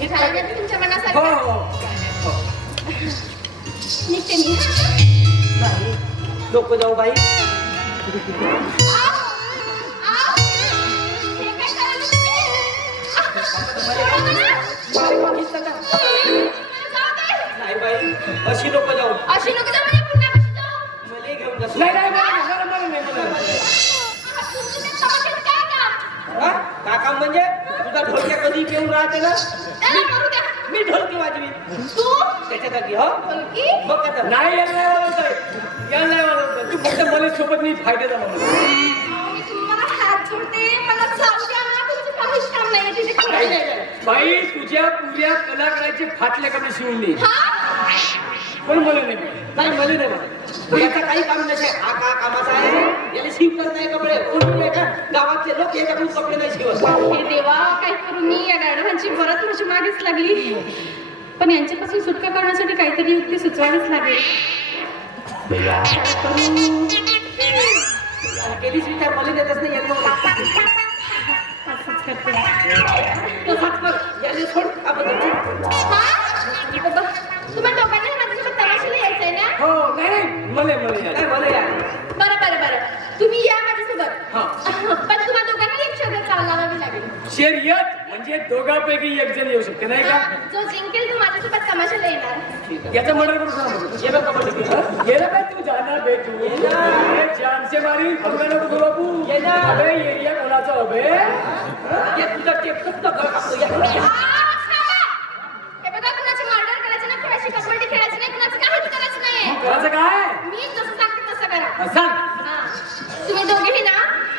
तुमच्या मनासारखं हो निघते मी. नाही नको जाऊ बाई. नाही बाई अशी नको जाऊ. अशी नको जाऊ म्हणजे पुन्हा कशी जाऊ? मला घेऊन जा. नाही नाही नाही हा? काका म्हणजे तुझा ढोलक्या कधी घेऊन राहते ना. त्याला करू द्या. मी ढोलकी वाजवी तू त्याच्या जागी. हो बोलकी बघ आता. नाही यायला नाही वाजवतोय, यायला नाही वाजवतोय. तू फक्त मला सोबत नाही फायद्याचा म्हणून. मी तुम्हाला हात जोडते. मला जाऊ द्या ना. तुमचं काहीच काम नाही तिथे. नाही, नाही, नाही. बाई तुझ्या पुऱ्या कलाकाराचे फाटले कमी शिवून दे. पण मला नाही नाही मला नाही म्हणत. याचा काही काम नसे. हा का कामाचा आहे. याला शिवत नाही कपडे. कोणी आहे का गावातले लोक याच्याकडून कपडे नाही शिवत. हे देवा काय करू मी या गाढवांची बरंच वर्ष मागेच लागली. पण यांच्यापासून सुटका करण्यासाठी काहीतरी युक्ती सुचवावीच लागेल. केलीच विचार मला देतच नाही यांना. असंच करते. तसाच कर. याला सोड अबद्धची. बाबा, तुम्हाला दोघांना माझ्यासोबत तमाशाला यायचंय ना? हो नाही नाही मला काय मला यार. बरं. तुम्ही या माझ्यासोबत. हा. पण तुम्हाला दोघांनी एक शर्यत लावावी लागेल. शर्यत म्हणजे दोघांपैकी एक जण येऊ शकते नाही का? जो जिंकेल तो माझ्यासोबत तमाशाला येणार. याचा मर्डर करून सांग. ये बघ कबड्डी खेळ. गेलं काय तू जाणार भेटू जानसे मारी हमें नको बाबू. ये ना. अबे एरिया कोणाचा अबे? ये तुझा टेप फक्त घर कापतो. या. हे बघा, कुणाची मर्डर करायचं नाही, कुणाची कबड्डी खेळायची नाही, कुणाचं काहीच करायचं नाहीये. करायचं काय? मी जसं सांगते तसं करा. सांग. हा. तुम्ही दोघेही ना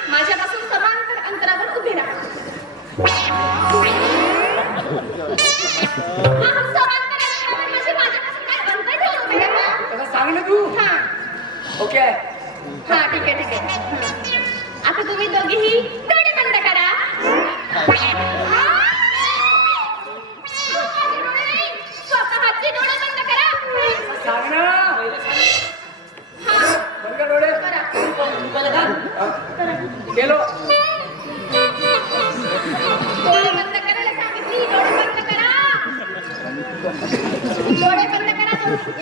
माझ्यापासून समांतर अंतरावर उभे राहा. समांतर अंतरावर म्हणजे माझ्यापासून काय अंतर ठेवून उभे राहा. त्याला सांग ना तू. हा. ओके. हा ठीक आहे. आता तुम्ही दोघेही डोळे बंद करा. स्वतःचे डोळे बंद करा. सांग ना. हा. बंद कर डोळे. करा. गेलो. डोळे बंद करायला सांगितली. डोळे बंद करा. डोळे बंद करा.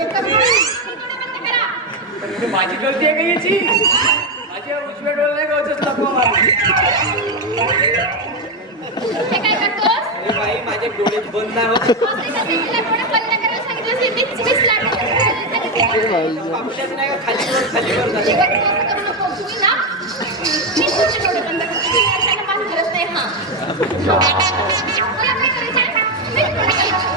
एकच डोळे बंद करा. पण इथे माझी गलती आहे का याची? माझ्या उजव्या डोळ्याला नाही गवतच लपवा मारली. हे काय करतोस? अरे बाई माझे डोळे बंद नाही होत. तिला डोळे बंद करायला सांगितलं. सिटीच लागली. पापड्याच नाही का खालीवर हे झाले. काय तू असं करू नको. तुम्ही ना मी तुमचे डोळे बंद करते. तुम्ही असायला माझी गरज नाही. हा. मला काय करायचंय? मी डोळे बंद करते.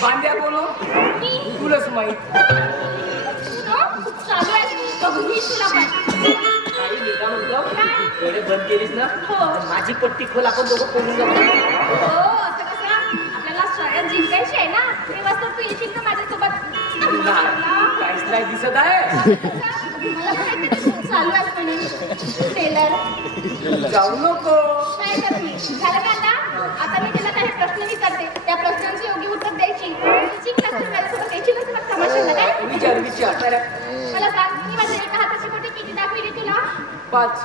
बांध्या बोलो तुलाच माहित. डोळे बंद केलीस ना माझी पट्टी खोल. आपण दोघं पळून जाऊ. आपल्याला शाळेत जिंकायची आहे ना. तेव्हा तर तू येशील ना माझ्यासोबत. काहीच नाही दिसत आहे. मला माहिती आहे चालू आहे म्हणे टेलर. जाऊ नको. काय करते? झालं का आता मी तिला काही प्रश्न विचारते. त्या प्रश्नांची योग्य उत्तर द्यायची. जिंकलास तर माझ्यासोबत यायची ना तुला तमाशाला काय? विचार. मला सांग, मी माझ्या एका हाताची बोटे किती दाखवली तुला? 5.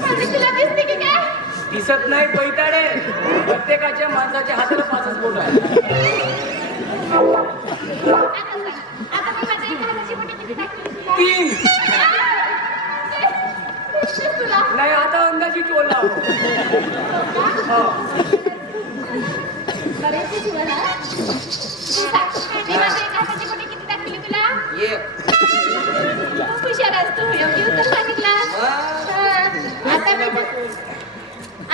म्हणजे तुला दिसते की काय? दिसत नाही पैताडे. प्रत्येकाच्या माणसाच्या हाताला 5च बोट आहे. आता सांग, आता मी माझ्या एका हाताची बोटे किती दाखवली तुला? 3. तुला नाही आता अंदाजी टोला. बरेच जीवन आहे. तू सांग, मी माझ्या एका हाताची बोटे किती दाखवली तुला? ये खूप हुशार असतो. योग्य उत्तर सांगितलं.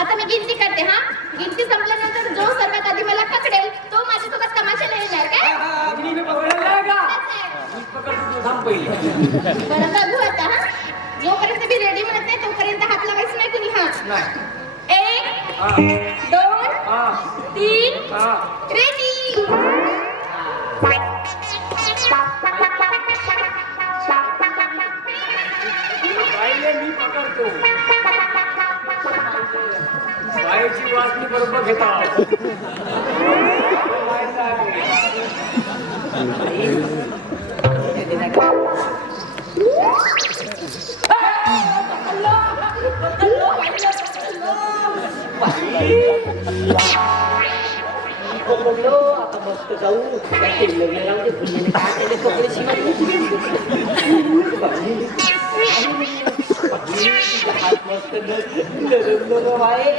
आता मी गिनती करते. हा, गिनती संपल्यानंतर जो सर्वात आधी मला पकडेल तो माझ्यासोबत तमाशाला येणार काय? मी पकडलं नाही का? मी पकडतो थांब पहिले. बरं बघू आता. हा, जोपर्यंत मी रेडी म्हणत नाही तोपर्यंत हात लावायचं नाही कुणी. हा, नाही. 1 2 3 रेडी. मी पकडतो. बाईची वासनी बरोबर घेता आता मस्त जाऊ त्या टेबलला जाऊ ते फुललेले काय त्याले कपडे शिवाय हात मस्त नरम आहे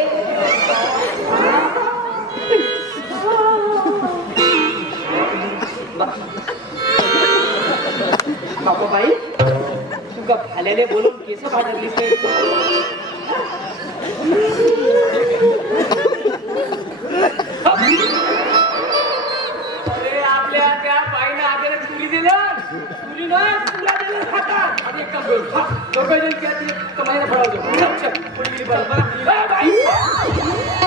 बाबा बाई तू का भाल्याने बोलून केस भाजलीस अरे आपल्या त्या बाईनं आपल्याला चुली दिलं चुली ना तुला दिलं हातात आणि एक काम करू दोघं जण त्या कमाईला फळावतो पुढे गेली बरं बाई